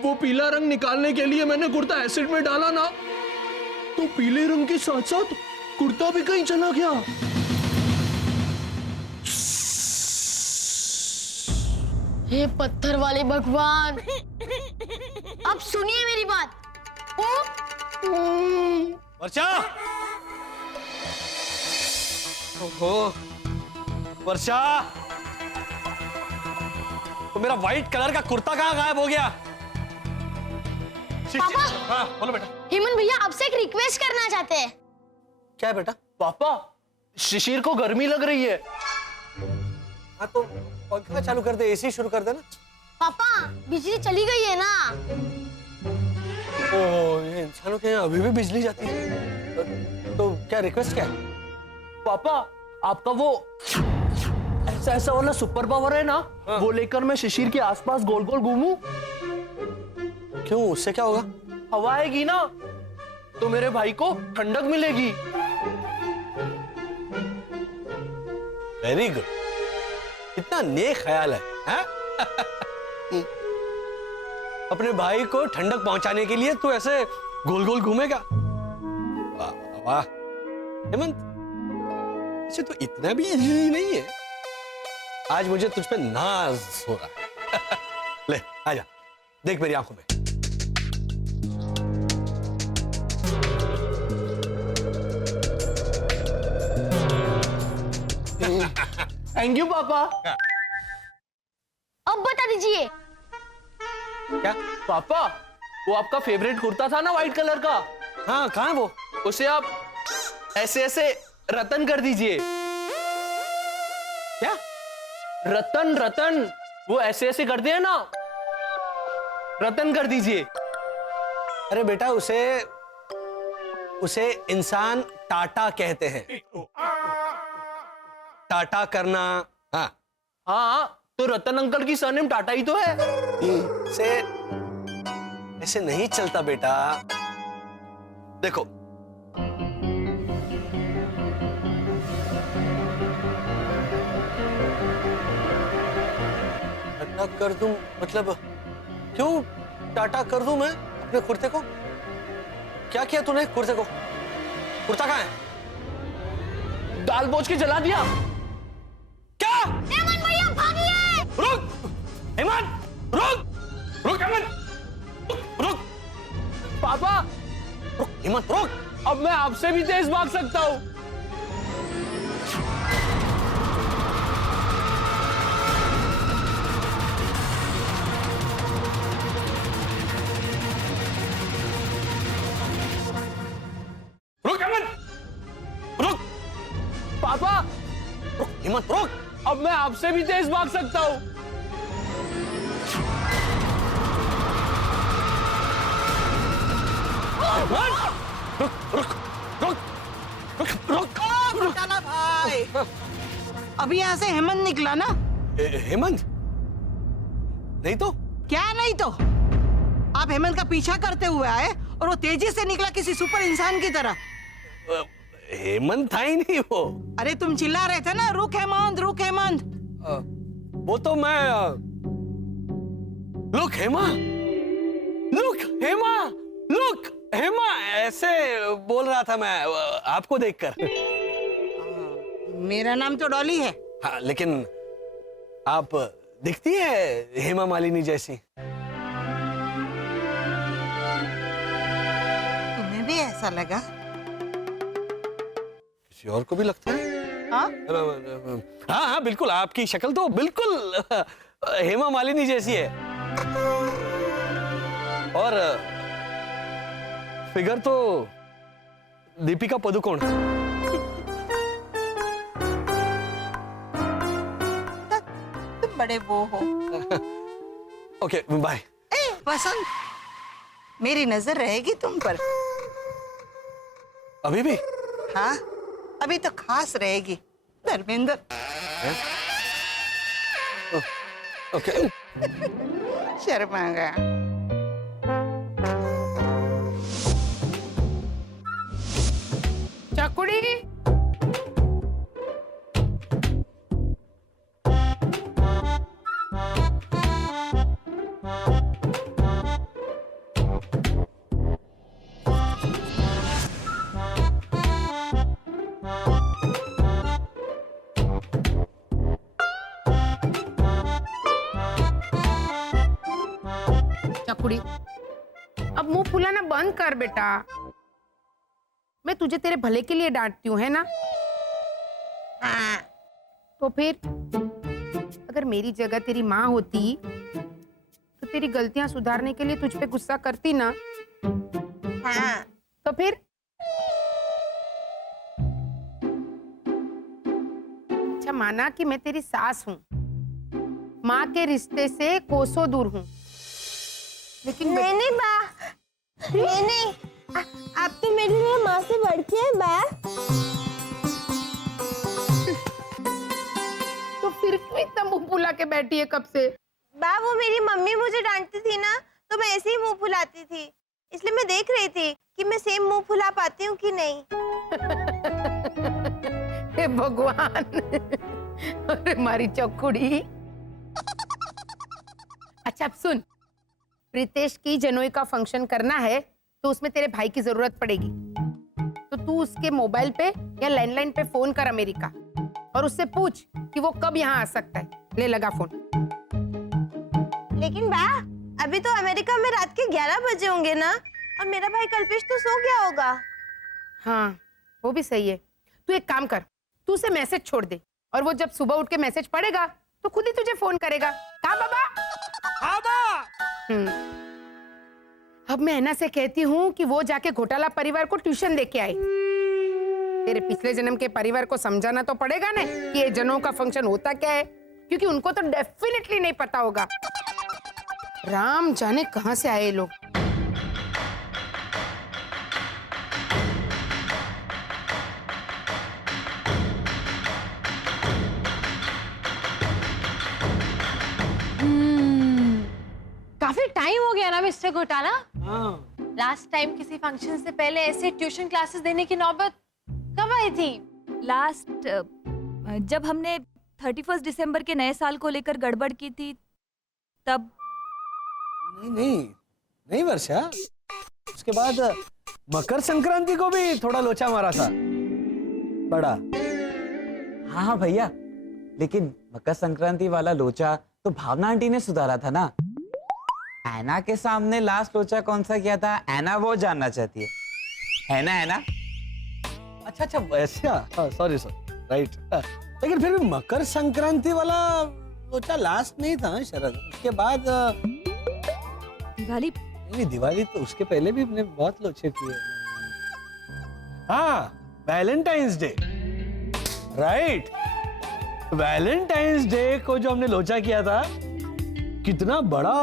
वो पीला रंग निकालने के लिए मैंने कुर्ता एसिड में डाला ना, तो पीले रंग के साथ साथ कुर्ता भी कहीं चला गया। हे पत्थर वाले भगवान, अब सुनिए मेरी बात। वर्षा, ओहो वर्षा, तो मेरा व्हाइट कलर का कुर्ता कहाँ गायब हो गया? पापा, हाँ बोलो बेटा। हेमंत भैया आपसे एक रिक्वेस्ट करना चाहते हैं। क्या है बेटा? पापा, शिशिर को गर्मी लग रही है। हाँ तो पंखा चालू कर दे, एसी शुरू कर दे ना। पापा, बिजली चली गई है ना। ओ, ये इंसानों के यहाँ अभी भी बिजली जाती है। तो क्या रिक्वेस्ट क्या है? पापा, आपका वो ऐसा वाला सुपर पावर है ना, वो लेकर मैं शिशिर के आसपास गोल गोल घूमूं। क्यों, उससे क्या होगा? हवा आएगी ना, तो मेरे भाई को ठंडक मिलेगी। वेरी गुड, इतना नेक ख्याल है, हैं? अपने भाई को ठंडक पहुंचाने के लिए तू ऐसे गोल गोल घूमेगा। वाह वाह हेमंत, ऐसे तो इतना भी इजी नहीं है। आज मुझे तुझ पे नाज हो रहा है। ले आजा, देख मेरी आंखों में। थैंक यू पापा। अब बता दीजिए। क्या पापा, वो आपका फेवरेट कुर्ता था ना व्हाइट कलर का? हाँ, कहाँ है वो? उसे आप ऐसे ऐसे रतन कर दीजिए। क्या? रतन रतन, वो ऐसे ऐसे करते हैं ना, रतन कर दीजिए। अरे बेटा, उसे इंसान टाटा कहते हैं। टाटा करना। हाँ हाँ, तो रतन अंकल की सरनेम टाटा ही तो है। से ऐसे नहीं चलता बेटा। देखो, टाटा कर दूं मतलब क्यों टाटा कर दूं मैं अपने कुर्ते को? क्या किया तूने कुर्ते को? कुर्ता कहाँ है? दाल पोंछ के जला दिया। क्या? हेमंत भैया भागिए! रुक हेमंत, रुक रुक हेमंत, रुक पापा, रुक हेमंत, रुक। अब मैं आपसे भी तेज भाग सकता हूँ। रुक हेमंत, रुक। पापा, रुक हेमंत, रुक। अब मैं आपसे भी तेज भाग सकता हूँ। रुक रुक रुक रुक रुक रुक भाई, अभी यहाँ से हेमंत निकला ना? हेमंत? नहीं तो क्या नहीं तो? आप हेमंत का पीछा करते हुए आए और वो तेजी से निकला किसी सुपर इंसान की तरह। हेमंत था ही नहीं वो। अरे तुम चिल्ला रहे थे ना, रुक हेमंत, रुक हेमंत। वो तो मैं look Hema, look Hema, look Hema ऐसे बोल रहा था मैं आपको देखकर। मेरा नाम तो डॉली है। हाँ, लेकिन आप दिखती है हेमा मालिनी जैसी। तुम्हें भी ऐसा लगा? किसी और को भी लगता है? हाँ हाँ हाँ बिल्कुल, आपकी शक्ल तो बिल्कुल हेमा मालिनी जैसी है, और फिगर तो दीपिका पादुकोण। तुम बड़े वो हो। Okay bye. वसंत, मेरी नजर रहेगी तुम पर। अभी भी? हाँ, अभी तो खास रहेगी धर्मेंद्र। ओके। शर्मा गया। चकुड़ी, बंद कर बेटा। मैं तुझे तेरे भले के लिए डांटती हूँ, है ना? तो फिर अगर मेरी जगह तेरी माँ होती तो तेरी गलतियां सुधारने के लिए तुझ पे गुस्सा करती ना। तो फिर अच्छा, माना कि मैं तेरी सास हूँ, माँ के रिश्ते से कोसों दूर हूँ, लेकिन नहीं नहीं बा, नहीं आप तो मेरे लिए माँ से बढ़ के है बा। तो फिर क्यों इतना मुंह फुला के बैठी है कब से? बा वो मेरी मम्मी मुझे डांटती थी ना, तो मैं ऐसे ही मुंह फुलाती थी, इसलिए मैं देख रही थी कि मैं सेम मुंह फुला पाती हूँ कि नहीं। हे भगवान, अरे मारी चौकुड़ी। अच्छा अब सुन, प्रीतेश की जनोई का फंक्शन करना है तो उसमें तेरे भाई की जरूरत पड़ेगी, तो तू उसके मोबाइल पे या लैंडलाइन पे फोन कर अमेरिका और उससे पूछ कि वो कब यहाँ आ सकता है। ले लगा फोन। लेकिन बा अभी तो अमेरिका में रात के 11 बजे होंगे ना, और मेरा भाई कल्पेश तो सो गया होगा। हाँ वो भी सही है। तू एक काम कर, तू उसे मैसेज छोड़ दे और वो जब सुबह उठ के मैसेज पढ़ेगा तो खुद ही तुझे फोन करेगा। हाँ बाबा? हाँ बा। अब मैं ऐना से कहती हूँ कि वो जाके घोटाला परिवार को ट्यूशन दे के आए। तेरे पिछले जन्म के परिवार को समझाना तो पड़ेगा ना कि ये जनों का फंक्शन होता क्या है, क्योंकि उनको तो डेफिनेटली नहीं पता होगा। राम जाने कहां से आए लोग। काफी टाइम हो गया ना मिस्टर घोटाला। लास्ट टाइम किसी फंक्शन से पहले ऐसे ट्यूशन क्लासेस देने की नौबत कब आई थी? लास्ट जब हमने 31 दिसंबर के नए साल को लेकर गड़बड़ की थी तब। नहीं वर्षा, उसके बाद मकर संक्रांति को भी थोड़ा लोचा मारा था बड़ा। हाँ हाँ भैया, लेकिन मकर संक्रांति वाला लोचा तो भावना आंटी ने सुधारा था ना। ऐना के सामने लास्ट लोचा कौन सा किया था, ऐना वो जानना चाहती है ना ऐना? अच्छा अच्छा वैसा, सॉरी राइट। लेकिन फिर भी मकर संक्रांति वाला लोचा लास्ट नहीं था ना शरद, उसके बाद दिवाली। नहीं, दिवाली तो उसके पहले भी हमने बहुत लोचे किए। हाँ Valentine's day, right. Valentine's day को जो हमने लोचा किया था, कितना बड़ा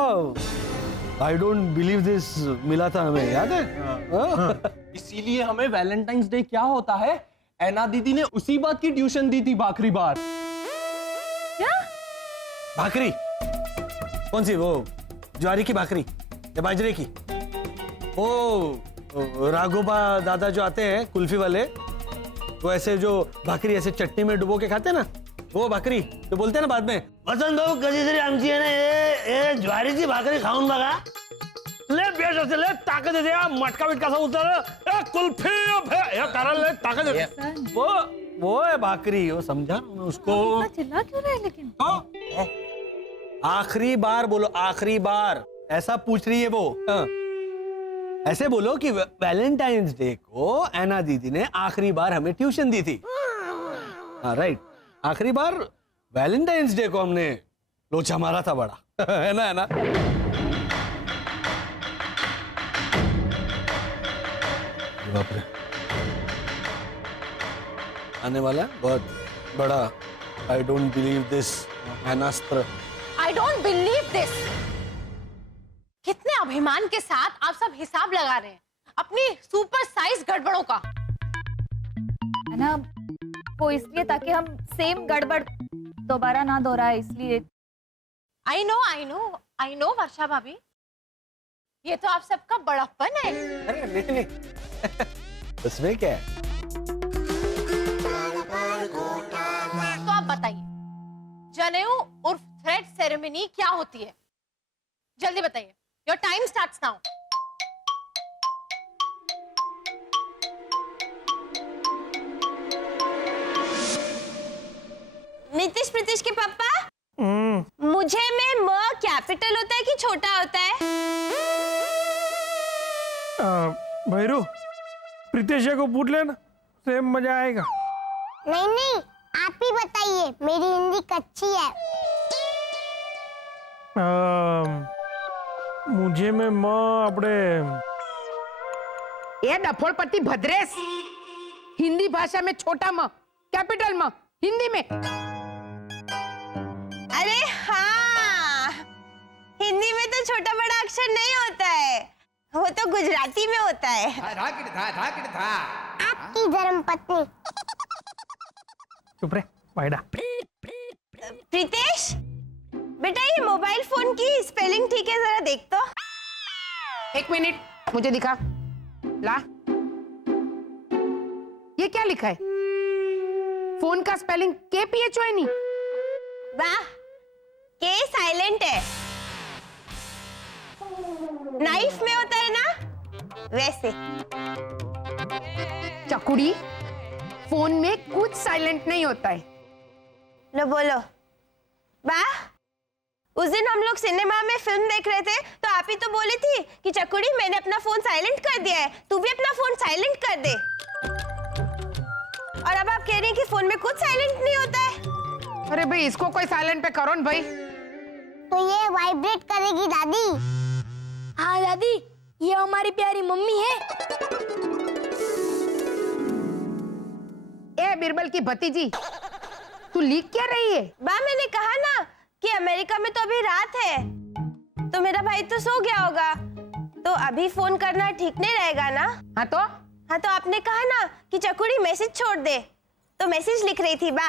आई डोंट बिलीव दिस मिला था हमें, याद है? इसीलिए हमें वैलेंटाइंस डे क्या होता है, ऐना दीदी ने उसी बात की ट्यूशन दी थी, भाखरी बार। क्या भाकरी? कौन सी, वो ज्वारी की भाकरी या बाजरे की? वो राघोबा दादा जो आते हैं कुल्फी वाले, वो ऐसे जो भाकरी ऐसे चटनी में डुबो के खाते हैं ना, वो भाकरी जो बोलते हैं ना बाद में, वसंत भाऊ कधीतरी आमची आहे ना ये ज्वारीची भाकरी खाऊन बघा, ले बेस असते, ले ताकद येते, मटका बिटका सा उतर, ए कुल्फी हे कारण ले ताकद येते। वो है भाकरी, वो समझा ना उसको। चिल्ला क्यों रहे लेकिन? आखिरी बार बोलो, आखिरी बार, ऐसा पूछ रही है वो। ऐसे बोलो कि वैलेंटाइंस डे को ऐना दीदी ने आखिरी बार हमें ट्यूशन दी थी। हाँ राइट, आखिरी बार वैलेंटाइंस डे को हमने लोचा मारा था बड़ा, है ना? है ना? बाप रे, आने वाला है बहुत बड़ा आई डोंट बिलीव दिस ऐनास्त्र। I don't believe this. कितने अभिमान के साथ आप सब हिसाब लगा रहे हैं अपनी सुपर साइज गड़बड़ों का। है ना, वो इसलिए ताकि हम सेम गड़बड़ दोबारा ना दोहराए, इसलिए। I know वर्षा भाभी, ये तो आप सबका बड़प्पन है। अरे नहीं उसमें क्या है? तो आप बताइए, जनेऊ उर्फ थ्रेड सेरेमनी क्या होती है? जल्दी बताइए, your time starts now. Nitish Pritish के पापा, मुझे में म कैपिटल होता है कि छोटा होता है? भैरू प्रीतेश को पूछ लेना, सेम मजा आएगा। नहीं नहीं, आप ही बताइए, मेरी हिंदी कच्ची है। मुझे में माँ अपने ए डफोड़पट्टी भद्रेश, हिंदी भाषा में छोटा म कैपिटल म हिंदी में। अरे हाँ, हिंदी में तो छोटा बड़ा अक्षर नहीं होता है, वो तो गुजराती में होता है। आपकी धर्मपत्नी। चुप रे वाइडा। प्रीतेश बेटा, ये मोबाइल फोन की स्पेलिंग ठीक है, जरा देख तो। 1 मिनट, मुझे दिखा। ला, ये क्या लिखा है? फोन का स्पेलिंग KPHO नहीं। वाह, के साइलेंट है। नाइफ में होता है ना, वैसे। चकुड़ी, फोन में कुछ साइलेंट नहीं होता है। लो बोलो। वाह, उस दिन हम लोग सिनेमा में फिल्म देख रहे थे, तो आप ही तो बोली थी कि चकुड़ी मैंने अपना फोन साइलेंट कर दिया है, तू भी अपना फोन साइलेंट कर दे। और अब आप कह रही हैं कि फोन में कुछ साइलेंट नहीं होता है। अरे भाई, इसको कोई साइलेंट पे करो न भाई। तो ये वाइब्रेट करेगी दादी। हाँ दादी, ये हमारी प्यारी मम्मी है। ए बिरबल की भतीजी, तू लिख क्या रही है? बा, मैंने कहा ना कि अमेरिका में तो अभी रात है, तो मेरा भाई तो सो गया होगा, तो अभी फोन करना ठीक नहीं रहेगा ना। हाँ तो आपने कहा ना कि चकुड़ी मैसेज छोड़ दे, तो मैसेज लिख रही थी बा।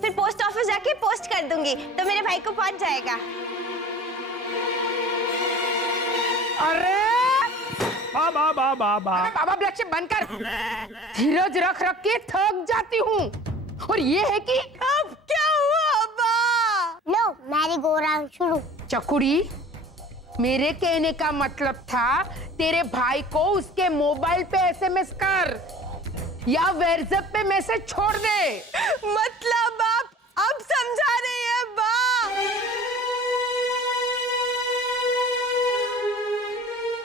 फिर पोस्ट ऑफिस जाके पोस्ट कर दूंगी, तो मेरे भाई को पहुंच जाएगा। अरे बाबा बाबा बाबा बाबा ब्लड से बंद कर। धीरज रख रख के थक जाती हूँ। और ये है कि अब क्या हुआ अब्बा? लो, मैरी गो राउंड शुरू। चकुड़ी, मेरे कहने का मतलब था तेरे भाई को उसके मोबाइल पे SMS कर या व्हाट्सएप पे मैसेज छोड़ दे। मतलब आप अब समझा रही है बा?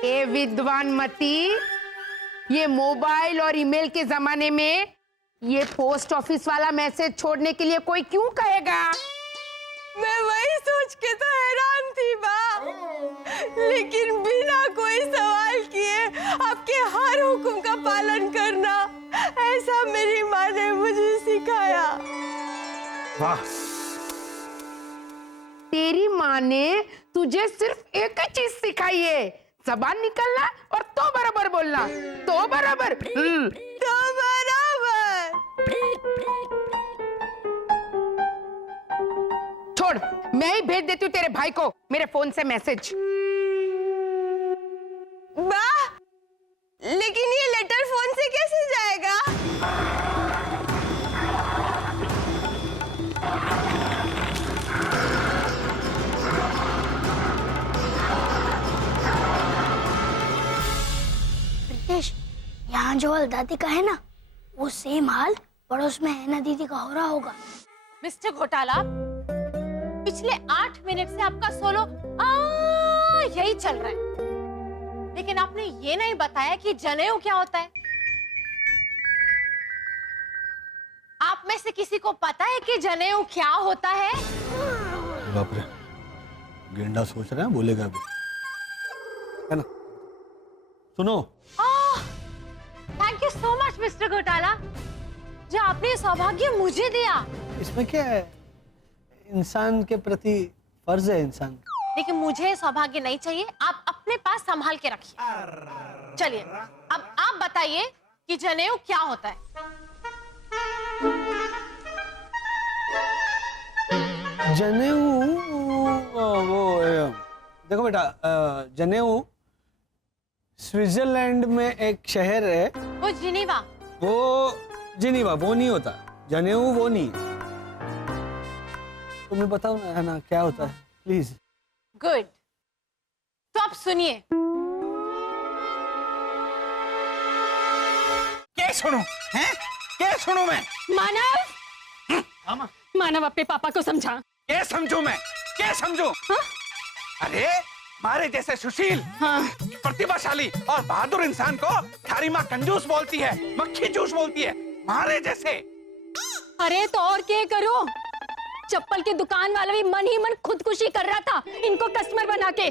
ए विद्वान मती, ये मोबाइल और ईमेल के जमाने में ये पोस्ट ऑफिस वाला मैसेज छोड़ने के लिए कोई क्यों कहेगा? मैं वही सोच के तो हैरान थी बा, लेकिन बिना कोई सवाल किए आपके हर हुक्म का पालन करना, ऐसा मेरी माँ ने मुझे सिखाया। वाह, तेरी माँ ने तुझे सिर्फ एक ही चीज सिखाई है, जबान निकालना और तो बराबर बोलना। तो बराबर। तो बराबर। छोड़, मैं ही भेज देती हूँ तेरे भाई को मेरे फोन से मैसेज। बा, लेकिन ये लेटर फोन से कैसे जाएगा? प्रीतेश, यहाँ जो हाल दादी का है ना, वो सेम हाल पड़ोस में हैना दीदी का हो रहा होगा। मिस्टर घोटाला, पिछले 8 मिनट से आपका सोलो यही चल रहा है, लेकिन आपने ये नहीं बताया कि जनेऊ क्या होता है। आप में से किसी को पता है कि जनेऊ क्या होता है? बाप रे, गेंडा सोच रहा है, बोलेगा भी, है ना? सुनो। Thank you so much mister घोटाला, जो आपने ये सौभाग्य मुझे दिया। इसमें क्या है, इंसान के प्रति फर्ज है इंसान का। लेकिन मुझे सौभाग्य नहीं चाहिए, आप अपने पास संभाल के रखिए। चलिए, अब आप बताइए कि जनेऊ क्या होता है। जनेऊ, देखो बेटा, जनेऊ स्विट्जरलैंड में एक शहर है, वो जिनीवा। वो जिनीवा, वो नहीं होता। जनेऊ वो नहीं। तुम्हें बताओ ना, है ना, क्या होता है प्लीज। गुड, तो आप सुनिए। क्या सुनूं? हैं? क्या सुनूं मैं? मानव, मानव अपने पापा को समझा। क्या समझूं मैं? क्या समझूं? हाँ? अरे मारे जैसे सुशील, प्रतिभाशाली और बहादुर इंसान को थारी माँ कंजूस बोलती है, मक्खी जूस बोलती है, मारे जैसे। अरे तो और क्या करो, चप्पल की दुकान वाला भी मन ही मन खुदकुशी कर रहा था इनको कस्टमर बना के।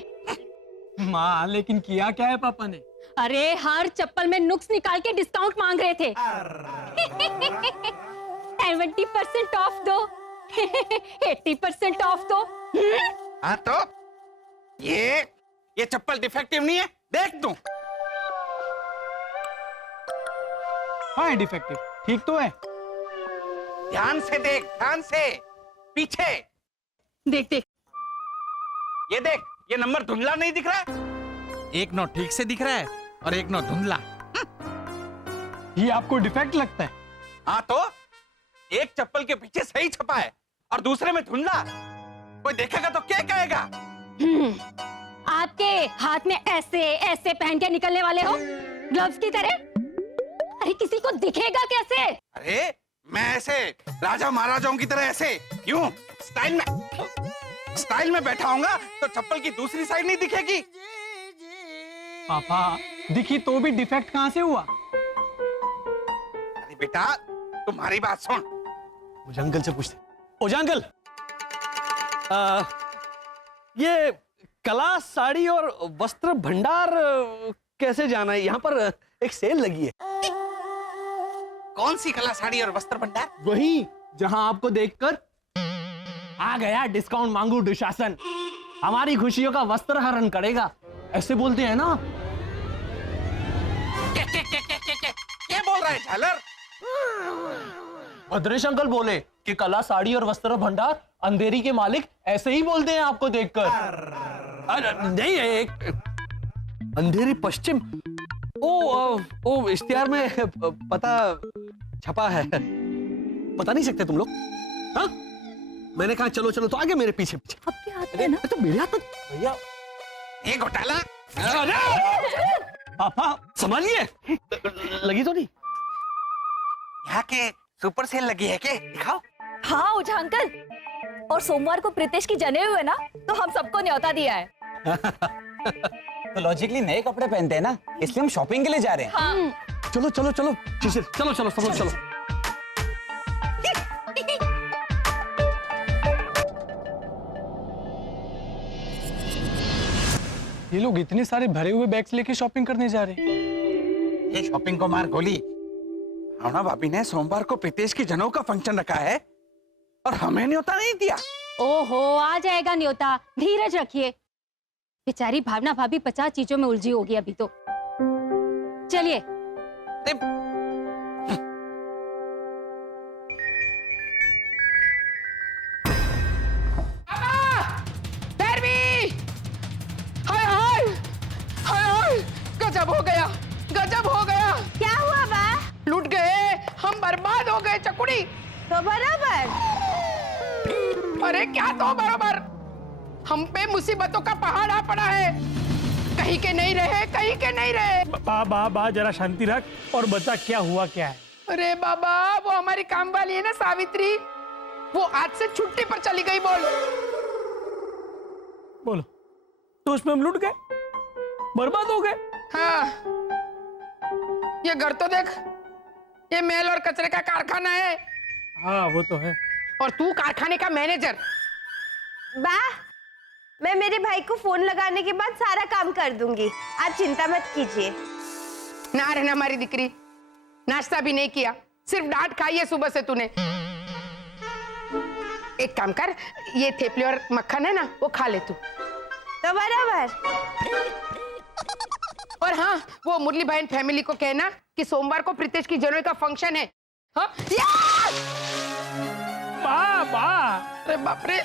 माँ लेकिन किया क्या है पापा ने? अरे हर चप्पल में नुक्स निकाल के डिस्काउंट मांग रहे थे। 70% ऑफ दो, 80% ऑफ दो। हाँ तो ये चप्पल डिफेक्टिव नहीं है, देख तू। हाँ डिफेक्टिव, ठीक तो है। ध्यान से देख, ध्यान से, पीछे देख देख, ये देख, ये नंबर धुंधला नहीं दिख रहा है? एक नोट ठीक से दिख रहा है और एक नोट धुंधला। ये आपको डिफेक्ट लगता है? हाँ तो एक चप्पल के पीछे सही छपा है और दूसरे में धुंधला। कोई देखेगा तो क्या कहेगा? आपके हाथ में ऐसे ऐसे पहन के निकलने वाले हो ग्लव्स की तरह? अरे किसी को दिखेगा कैसे? अरे मैं ऐसे राजा महाराजाओं की तरह ऐसे यूं स्टाइल में बैठा हूँगा तो चप्पल की दूसरी साइड नहीं दिखेगी। पापा दिखी तो भी डिफेक्ट कहाँ से हुआ? अरे बेटा तुम्हारी बात सुन। मुझे अंकल से पूछते। ओजा अंकल, ये कला साड़ी और वस्त्र भंडार कैसे जाना है? यहाँ पर एक सेल लगी है। कौन सी कला साड़ी और वस्त्र भंडार? वही जहां आपको देखकर आ गया डिस्काउंट मांगू दुशासन, हमारी खुशियों का वस्त्र हरण करेगा, ऐसे बोलते हैं ना। क्या बोल रहा है झालर? भद्रेश अंकल बोले कि कला साड़ी और वस्त्र भंडार अंधेरी के मालिक ऐसे ही बोलते हैं आपको देखकर। अरे नहीं, एक अंधेरी पश्चिम, ओ इश्तिहार में पता छपा है, बता नहीं सकते तुम लोग? हाँ मैंने कहा चलो चलो तो आगे मेरे पीछे पीछे। आपके हाथ में ना? तो मेरे हाथ में भैया। ये घोटाला। पापा संभालिए, लगी तो नहीं? यहाँ के सुपर सेल लगी है क्या? दिखाओ। हाँ ओझा अंकल, और सोमवार को प्रीतेश की जनेऊ है ना, तो हम सबको न्योता दिया है। तो लॉजिकली नए कपड़े पहनते हैं ना, इसलिए हम शॉपिंग के लिए जा रहे हैं। हाँ। चलो चलो चलो चलो चलो चलो चलो चलो। ये लोग इतने सारे भरे हुए बैग्स लेके शॉपिंग करने जा रहे हैं। ये शॉपिंग को मार गोली। भावना भाभी ने सोमवार को प्रीतेश की जनेऊ का फंक्शन रखा है और हमें न्योता नहीं दिया। ओहो, आ जाएगा न्योता, धीरज रखिए। बेचारी भावना भाभी 50 चीजों में उलझी होगी अभी तो। चलिए। गजब हो गया, गजब हो गया। क्या हुआ बा? लूट गए, हम बर्बाद हो गए चकुड़ी। तो बराबर। अरे क्या तो बराबर, हम पे मुसीबतों का पहाड़ आ पड़ा है। कहीं के नहीं रहे, कहीं के नहीं रहे। बा जरा शांति रख और बता क्या हुआ क्या है। अरे बाबा, वो हमारी काम वाली है ना सावित्री, वो आज से छुट्टी पर चली गई। बोलो तो उसमें हम लूट गए, बर्बाद हो गए। हाँ, ये घर तो देख, ये मेल और कचरे का कारखाना है। हाँ वो तो है। और तू कारखाने का मैनेजर। बा, मैं मेरे भाई को फोन लगाने के बाद सारा काम कर दूंगी, आप चिंता मत कीजिए। ना रहना हमारी दिकरी, नाश्ता भी नहीं किया, सिर्फ डांट खाई है सुबह से तूने। एक काम कर, ये थेपले और मक्खन है ना, वो खा ले तू। तो बराबर। और हाँ, वो मुरली बहन फैमिली को कहना कि सोमवार को प्रीतेश की जनेऊ का फंक्शन है। हाँ? अरे बाप रे,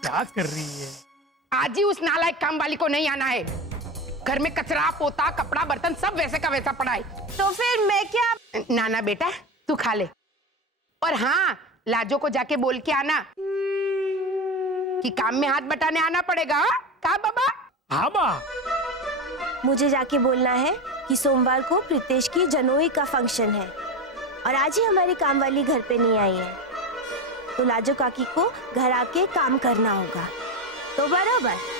क्या कर रही है? आज ही उस नालायक काम वाली को नहीं आना है। घर में कचरा, पोता, कपड़ा, बर्तन सब वैसे का वैसा पड़ा है। तो फिर मैं क्या? नाना बेटा तू खा ले। और हाँ, लाजो को जाके बोल के आना कि काम में हाथ बटाने आना पड़ेगा। कहा बाबा? हाँ बा। मुझे जाके बोलना है कि सोमवार को प्रीतेश की जनेऊ का फंक्शन है और आज ही हमारी काम वाली घर पे नहीं आई है, तो लाजो काकी को घर आके काम करना होगा। तो बरोबर